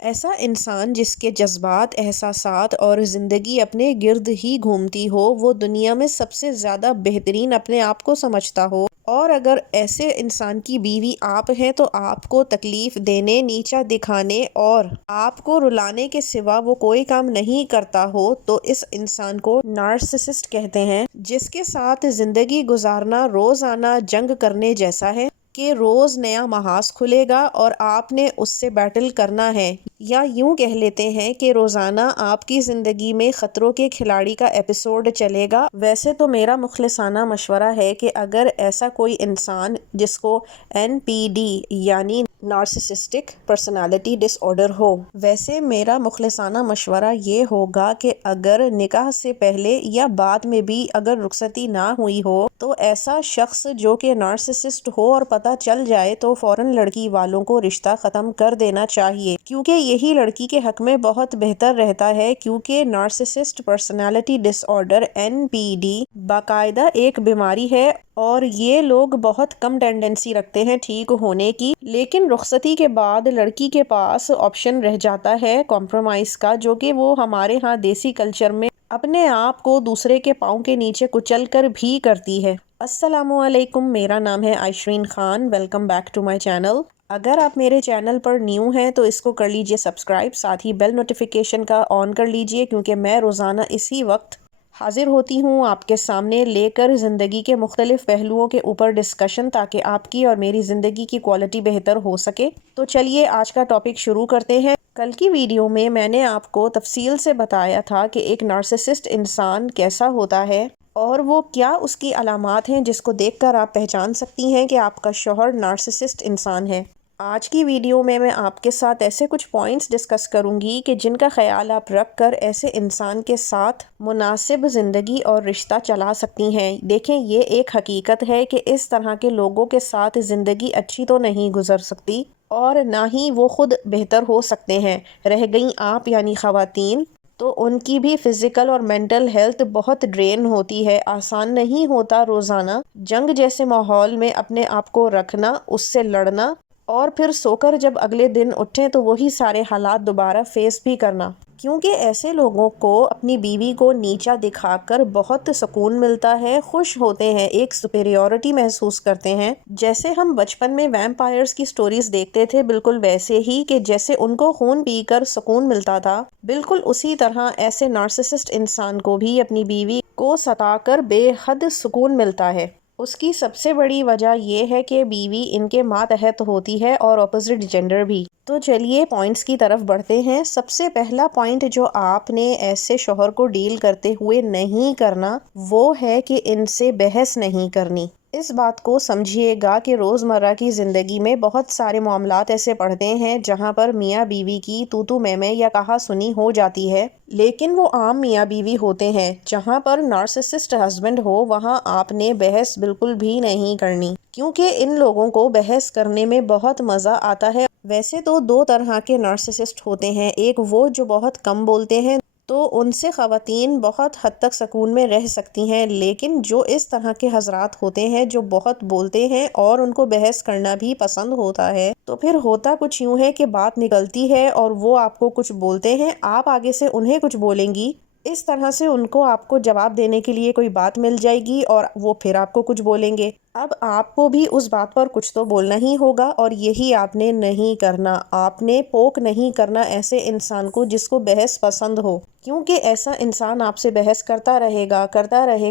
ایسا انسان جس کے جذبات، احساسات اور زندگی اپنے گرد ہی گھومتی ہو، وہ دنیا میں سب سے زیادہ بہترین اپنے آپ کو سمجھتا ہو، اور اگر ایسے انسان کی بیوی آپ ہیں تو آپ کو تکلیف دینے، نیچا دکھانے اور آپ کو رلانے کے سوا وہ کوئی کام نہیں کرتا ہو، تو اس انسان کو نارسسسٹ کہتے ہیں، جس کے ساتھ زندگی گزارنا روزانہ جنگ کرنے جیسا ہے کہ روز نیا محاذ کھلے گا اور آپ نے اس سے بیٹل کرنا ہے، یا یوں کہہ لیتے ہیں کہ روزانہ آپ کی زندگی میں خطروں کے کھلاڑی کا ایپیسوڈ چلے گا۔ ویسے تو میرا مخلصانہ مشورہ ہے کہ اگر ایسا کوئی انسان جس کو NPD یعنی نارسسسٹک پرسنالٹی ڈس آرڈر ہو، ویسے میرا مخلصانہ مشورہ یہ ہوگا کہ اگر نکاح سے پہلے یا بعد میں بھی اگر رخصتی نہ ہوئی ہو تو ایسا شخص جو کہ نارسسسٹ ہو اور پتہ چل جائے تو فوراً لڑکی والوں کو رشتہ ختم کر دینا چاہیے، کیونکہ یہی لڑکی کے حق میں بہت بہتر رہتا ہے، کیونکہ نارسسسٹ پرسنالٹی ڈس آرڈر NPD باقاعدہ ایک بیماری ہے اور یہ لوگ بہت کم ٹینڈنسی رکھتے ہیں ٹھیک ہونے کی، لیکن رخصتی کے بعد لڑکی کے پاس آپشن رہ جاتا ہے کمپرومائز کا، جو کہ وہ ہمارے ہاں دیسی کلچر میں اپنے آپ کو دوسرے کے پاؤں کے نیچے کچل کر بھی کرتی ہے۔ السلام علیکم، میرا نام ہے Aishreen Khan, welcome back to my channel. اگر آپ میرے چینل پر نیو ہیں تو اس کو کر لیجئے سبسکرائب، ساتھ ہی بیل نوٹیفیکیشن کا آن کر لیجئے، کیونکہ میں روزانہ اسی وقت حاضر ہوتی ہوں آپ کے سامنے لے کر زندگی کے مختلف پہلوؤں کے اوپر ڈسکشن، تاکہ آپ کی اور میری زندگی کی کوالٹی بہتر ہو سکے۔ تو چلیے آج کا ٹاپک شروع کرتے ہیں۔ کل کی ویڈیو میں نے آپ کو تفصیل سے بتایا تھا کہ ایک نارسسسٹ انسان کیسا ہوتا ہے اور وہ کیا اس کی علامات ہیں جس کو دیکھ کر آپ پہچان سکتی ہیں کہ آپ کا شوہر نارسسسٹ انسان ہے۔ آج کی ویڈیو میں آپ کے ساتھ ایسے کچھ پوائنٹس ڈسکس کروں گی کہ جن کا خیال آپ رکھ کر ایسے انسان کے ساتھ مناسب زندگی اور رشتہ چلا سکتی ہیں۔ دیکھیں، یہ ایک حقیقت ہے کہ اس طرح کے لوگوں کے ساتھ زندگی اچھی تو نہیں گزر سکتی اور نہ ہی وہ خود بہتر ہو سکتے ہیں۔ رہ گئیں آپ یعنی خواتین، تو ان کی بھی فزیکل اور مینٹل ہیلتھ بہت ڈرین ہوتی ہے۔ آسان نہیں ہوتا روزانہ جنگ جیسے ماحول میں اپنے آپ کو رکھنا، اس سے لڑنا، اور پھر سو کر جب اگلے دن اٹھیں تو وہی سارے حالات دوبارہ فیس بھی کرنا، کیونکہ ایسے لوگوں کو اپنی بیوی کو نیچا دکھا کر بہت سکون ملتا ہے، خوش ہوتے ہیں، ایک سپیریورٹی محسوس کرتے ہیں۔ جیسے ہم بچپن میں ویمپائرز کی سٹوریز دیکھتے تھے، بالکل ویسے ہی کہ جیسے ان کو خون پی کر سکون ملتا تھا، بالکل اسی طرح ایسے نارسسسٹ انسان کو بھی اپنی بیوی کو ستا کر بے حد سکون ملتا ہے۔ اس کی سب سے بڑی وجہ یہ ہے کہ بیوی ان کے ماتحت ہوتی ہے اور اپوزٹ جینڈر بھی۔ تو چلیے پوائنٹس کی طرف بڑھتے ہیں۔ سب سے پہلا پوائنٹ جو آپ نے ایسے شوہر کو ڈیل کرتے ہوئے نہیں کرنا، وہ ہے کہ ان سے بحث نہیں کرنی۔ اس بات کو سمجھیے گا کہ روزمرہ کی زندگی میں بہت سارے معاملات ایسے پڑتے ہیں جہاں پر میاں بیوی کی تو میں یا کہا سنی ہو جاتی ہے، لیکن وہ عام میاں بیوی ہوتے ہیں۔ جہاں پر نارسسسٹ ہسبینڈ ہو وہاں آپ نے بحث بالکل بھی نہیں کرنی، کیونکہ ان لوگوں کو بحث کرنے میں بہت مزہ آتا ہے۔ ویسے تو دو طرح کے نارسسسٹ ہوتے ہیں، ایک وہ جو بہت کم بولتے ہیں، تو ان سے خواتین بہت حد تک سکون میں رہ سکتی ہیں، لیکن جو اس طرح کے حضرات ہوتے ہیں جو بہت بولتے ہیں اور ان کو بحث کرنا بھی پسند ہوتا ہے، تو پھر ہوتا کچھ یوں ہے کہ بات نکلتی ہے اور وہ آپ کو کچھ بولتے ہیں، آپ آگے سے انہیں کچھ بولیں گی، اس طرح سے ان کو آپ کو جواب دینے کے لیے کوئی بات مل جائے گی اور وہ پھر آپ کو کچھ بولیں گے۔ اب آپ کو بھی اس بات پر کچھ تو بولنا ہی ہوگا، اور یہی آپ نے نہیں کرنا۔ آپ نے پوک نہیں کرنا ایسے انسان کو جس کو بحث پسند ہو، کیونکہ ایسا انسان آپ سے بحث کرتا رہے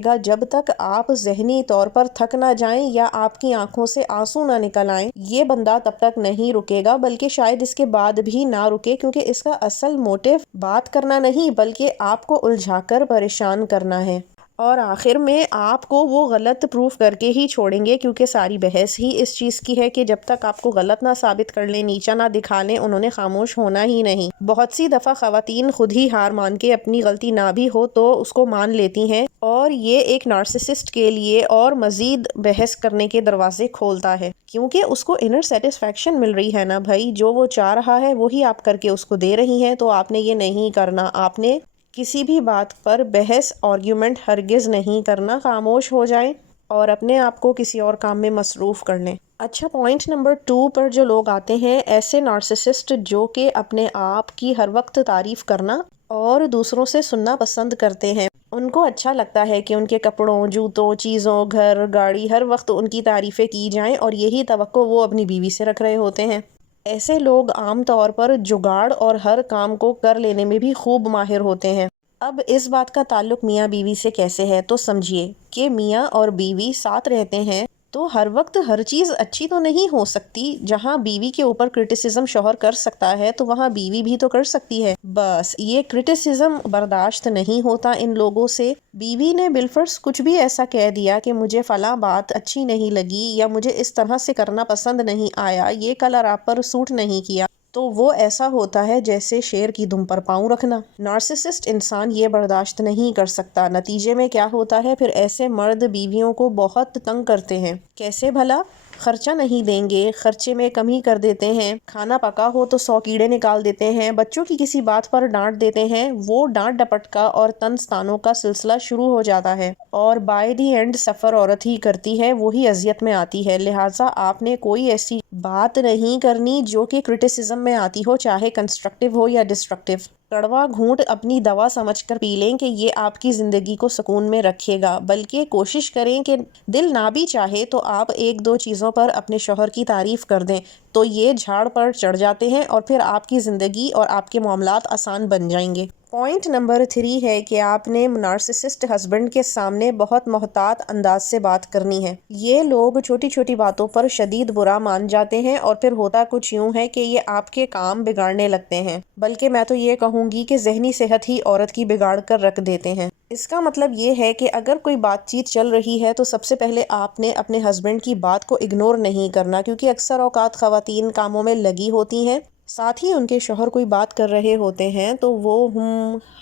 گا جب تک آپ ذہنی طور پر تھک نہ جائیں یا آپ کی آنکھوں سے آنسو نہ نکل آئیں۔ یہ بندہ تب تک نہیں رکے گا، بلکہ شاید اس کے بعد بھی نہ رکے، کیونکہ اس کا اصل موٹیو بات کرنا نہیں بلکہ آپ کو الجھا کر پریشان کرنا ہے، اور آخر میں آپ کو وہ غلط پروف کر کے ہی چھوڑیں گے، کیونکہ ساری بحث ہی اس چیز کی ہے کہ جب تک آپ کو غلط نہ ثابت کر لیں، نیچا نہ دکھا لیں، انہوں نے خاموش ہونا ہی نہیں۔ بہت سی دفعہ خواتین خود ہی ہار مان کے اپنی غلطی نہ بھی ہو تو اس کو مان لیتی ہیں، اور یہ ایک نارسسسٹ کے لیے اور مزید بحث کرنے کے دروازے کھولتا ہے، کیونکہ اس کو انر سیٹسفیکشن مل رہی ہے نا بھائی، جو وہ چاہ رہا ہے وہی آپ کر کے اس کو دے رہی ہیں، تو آپ نے یہ نہیں کرنا۔ آپ نے کسی بھی بات پر بحث آرگیومنٹ ہرگز نہیں کرنا، خاموش ہو جائیں اور اپنے آپ کو کسی اور کام میں مصروف کر لیں۔ اچھا، پوائنٹ نمبر 2 پر جو لوگ آتے ہیں، ایسے نارسسسٹ جو کہ اپنے آپ کی ہر وقت تعریف کرنا اور دوسروں سے سننا پسند کرتے ہیں۔ ان کو اچھا لگتا ہے کہ ان کے کپڑوں، جوتوں، چیزوں، گھر، گاڑی، ہر وقت ان کی تعریفیں کی جائیں، اور یہی توقع وہ اپنی بیوی سے رکھ رہے ہوتے ہیں۔ ایسے لوگ عام طور پر جگاڑ اور ہر کام کو کر لینے میں بھی خوب ماہر ہوتے ہیں۔ اب اس بات کا تعلق میاں بیوی سے کیسے ہے، تو سمجھیے کہ میاں اور بیوی ساتھ رہتے ہیں تو ہر وقت ہر چیز اچھی تو نہیں ہو سکتی۔ جہاں بیوی کے اوپر کرٹیسزم شوہر کر سکتا ہے تو وہاں بیوی بھی تو کر سکتی ہے۔ بس یہ کرٹیسزم برداشت نہیں ہوتا ان لوگوں سے۔ بیوی نے بالفرض کچھ بھی ایسا کہہ دیا کہ مجھے فلاں بات اچھی نہیں لگی یا مجھے اس طرح سے کرنا پسند نہیں آیا، یہ کلر آپ پر سوٹ نہیں کیا، تو وہ ایسا ہوتا ہے جیسے شیر کی دم پر پاؤں رکھنا۔ نارسسسٹ انسان یہ برداشت نہیں کر سکتا۔ نتیجے میں کیا ہوتا ہے پھر؟ ایسے مرد بیویوں کو بہت تنگ کرتے ہیں۔ کیسے بھلا؟ خرچہ نہیں دیں گے، خرچے میں کمی کر دیتے ہیں، کھانا پکا ہو تو 100 کیڑے نکال دیتے ہیں، بچوں کی کسی بات پر ڈانٹ دیتے ہیں، وہ ڈانٹ ڈپٹ کا اور طنز تانوں کا سلسلہ شروع ہو جاتا ہے، اور بائی دی اینڈ سفر عورت ہی کرتی ہے، وہی اذیت میں آتی ہے۔ لہٰذا آپ نے کوئی ایسی بات نہیں کرنی جو کہ کرٹیسزم میں آتی ہو، چاہے کنسٹرکٹیو ہو یا ڈسٹرکٹیو۔ کڑوا گھونٹ اپنی دوا سمجھ کر پی لیں کہ یہ آپ کی زندگی کو سکون میں رکھے گا، بلکہ کوشش کریں کہ دل نہ بھی چاہے تو آپ 1-2 چیزوں پر اپنے شوہر کی تعریف کر دیں، تو یہ جھاڑ پر چڑھ جاتے ہیں اور پھر آپ کی زندگی اور آپ کے معاملات آسان بن جائیں گے۔ پوائنٹ نمبر 3 ہے کہ آپ نے نارسسسٹ ہسبینڈ کے سامنے بہت محتاط انداز سے بات کرنی ہے۔ یہ لوگ چھوٹی چھوٹی باتوں پر شدید برا مان جاتے ہیں، اور پھر ہوتا کچھ یوں ہے کہ یہ آپ کے کام بگاڑنے لگتے ہیں، بلکہ میں تو یہ کہوں گی کہ ذہنی صحت ہی عورت کی بگاڑ کر رکھ دیتے ہیں۔ اس کا مطلب یہ ہے کہ اگر کوئی بات چیت چل رہی ہے تو سب سے پہلے آپ نے اپنے ہسبینڈ کی بات کو اگنور نہیں کرنا، کیونکہ اکثر اوقات خواتین کاموں میں لگی ہوتی ہیں، ساتھ ہی ان کے شوہر کوئی بات کر رہے ہوتے ہیں تو وہ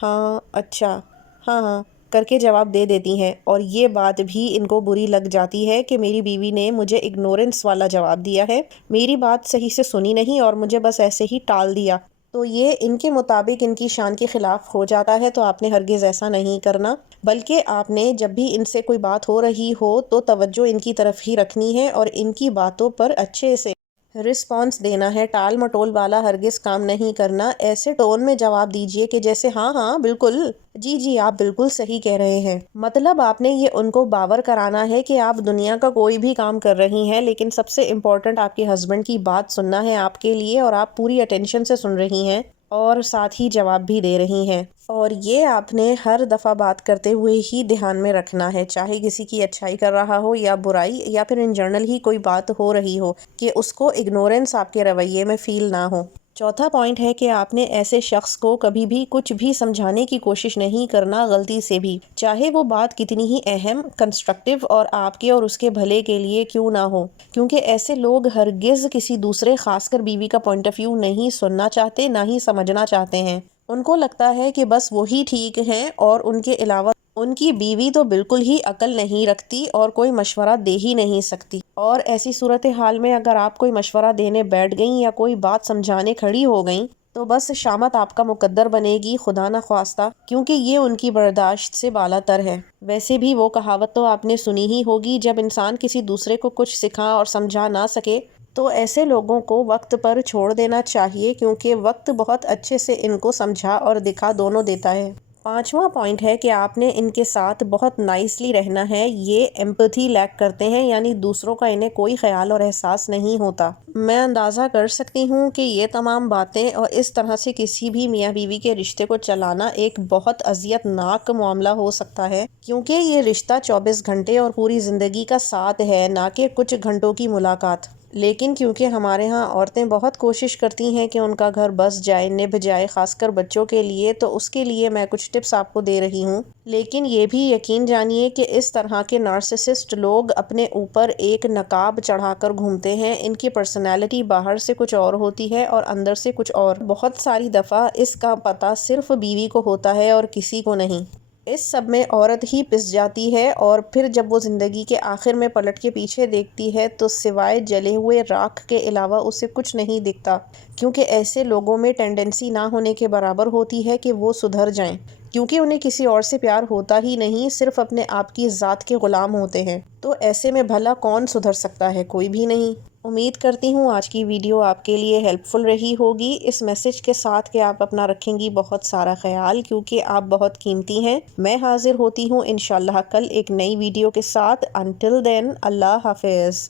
ہاں، اچھا، ہاں کر کے جواب دے دیتی ہیں، اور یہ بات بھی ان کو بری لگ جاتی ہے کہ میری بیوی نے مجھے اگنورنس والا جواب دیا ہے، میری بات صحیح سے سنی نہیں اور مجھے بس ایسے ہی ٹال دیا، تو یہ ان کے مطابق ان کی شان کے خلاف ہو جاتا ہے۔ تو آپ نے ہرگز ایسا نہیں کرنا، بلکہ آپ نے جب بھی ان سے کوئی بات ہو رہی ہو تو توجہ ان کی طرف ہی رکھنی ہے اور ان کی باتوں پر اچھے سے رسپانس دینا ہے۔ ٹال مٹول والا ہرگز کام نہیں کرنا۔ ایسے ٹون میں جواب دیجئے کہ جیسے ہاں بالکل، جی آپ بالکل صحیح کہہ رہے ہیں۔ مطلب آپ نے یہ ان کو باور کرانا ہے کہ آپ دنیا کا کوئی بھی کام کر رہی ہیں، لیکن سب سے امپورٹنٹ آپ کے ہسبینڈ کی بات سننا ہے آپ کے لیے، اور آپ پوری اٹینشن سے سن رہی ہیں اور ساتھ ہی جواب بھی دے رہی ہیں، اور یہ آپ نے ہر دفعہ بات کرتے ہوئے ہی دھیان میں رکھنا ہے، چاہے کسی کی اچھائی کر رہا ہو یا برائی، یا پھر ان جنرل ہی کوئی بات ہو رہی ہو، کہ اس کو اگنورنس آپ کے رویے میں فیل نہ ہو۔ چوتھا پوائنٹ ہے کہ آپ نے ایسے شخص کو کبھی بھی کچھ بھی سمجھانے کی کوشش نہیں کرنا، غلطی سے بھی، چاہے وہ بات کتنی ہی اہم، کنسٹرکٹیو اور آپ کے اور اس کے بھلے کے لیے کیوں نہ ہو، کیونکہ ایسے لوگ ہرگز کسی دوسرے، خاص کر بیوی کا پوائنٹ آف ویو نہیں سننا چاہتے، نہ ہی سمجھنا چاہتے ہیں۔ ان کو لگتا ہے کہ بس وہی ٹھیک ہیں، اور ان کے علاوہ ان کی بیوی تو بالکل ہی عقل نہیں رکھتی اور کوئی مشورہ دے ہی نہیں سکتی۔ اور ایسی صورتحال میں اگر آپ کوئی مشورہ دینے بیٹھ گئیں یا کوئی بات سمجھانے کھڑی ہو گئیں تو بس شامت آپ کا مقدر بنے گی، خدا نہ خواستہ، کیونکہ یہ ان کی برداشت سے بالا تر ہے۔ ویسے بھی وہ کہاوت تو آپ نے سنی ہی ہوگی، جب انسان کسی دوسرے کو کچھ سکھا اور سمجھا نہ سکے تو ایسے لوگوں کو وقت پر چھوڑ دینا چاہیے، کیونکہ وقت بہت اچھے سے ان کو سمجھا اور دکھا دونوں دیتا ہے۔ پانچواں پوائنٹ ہے کہ آپ نے ان کے ساتھ بہت نائسلی رہنا ہے۔ یہ ایمپتھی لیک کرتے ہیں، یعنی دوسروں کا انہیں کوئی خیال اور احساس نہیں ہوتا۔ میں اندازہ کر سکتی ہوں کہ یہ تمام باتیں اور اس طرح سے کسی بھی میاں بیوی کے رشتے کو چلانا ایک بہت اذیت ناک معاملہ ہو سکتا ہے، کیونکہ یہ رشتہ 24 گھنٹے اور پوری زندگی کا ساتھ ہے، نہ کہ کچھ گھنٹوں کی ملاقات۔ لیکن کیونکہ ہمارے ہاں عورتیں بہت کوشش کرتی ہیں کہ ان کا گھر بس جائے، نبھ جائے، خاص کر بچوں کے لیے، تو اس کے لیے میں کچھ ٹپس آپ کو دے رہی ہوں۔ لیکن یہ بھی یقین جانیے کہ اس طرح کے نارسسسٹ لوگ اپنے اوپر ایک نقاب چڑھا کر گھومتے ہیں۔ ان کی پرسنالٹی باہر سے کچھ اور ہوتی ہے اور اندر سے کچھ اور۔ بہت ساری دفعہ اس کا پتہ صرف بیوی کو ہوتا ہے اور کسی کو نہیں۔ اس سب میں عورت ہی پس جاتی ہے، اور پھر جب وہ زندگی کے آخر میں پلٹ کے پیچھے دیکھتی ہے تو سوائے جلے ہوئے راکھ کے علاوہ اسے کچھ نہیں دکھتا، کیونکہ ایسے لوگوں میں ٹینڈنسی نہ ہونے کے برابر ہوتی ہے کہ وہ سدھر جائیں، کیونکہ انہیں کسی اور سے پیار ہوتا ہی نہیں، صرف اپنے آپ کی ذات کے غلام ہوتے ہیں۔ تو ایسے میں بھلا کون سدھر سکتا ہے؟ کوئی بھی نہیں۔ امید کرتی ہوں آج کی ویڈیو آپ کے لیے ہیلپ فل رہی ہوگی، اس میسج کے ساتھ کہ آپ اپنا رکھیں گی بہت سارا خیال، کیونکہ آپ بہت قیمتی ہیں۔ میں حاضر ہوتی ہوں انشاءاللہ کل ایک نئی ویڈیو کے ساتھ۔ انٹل دین، اللہ حافظ۔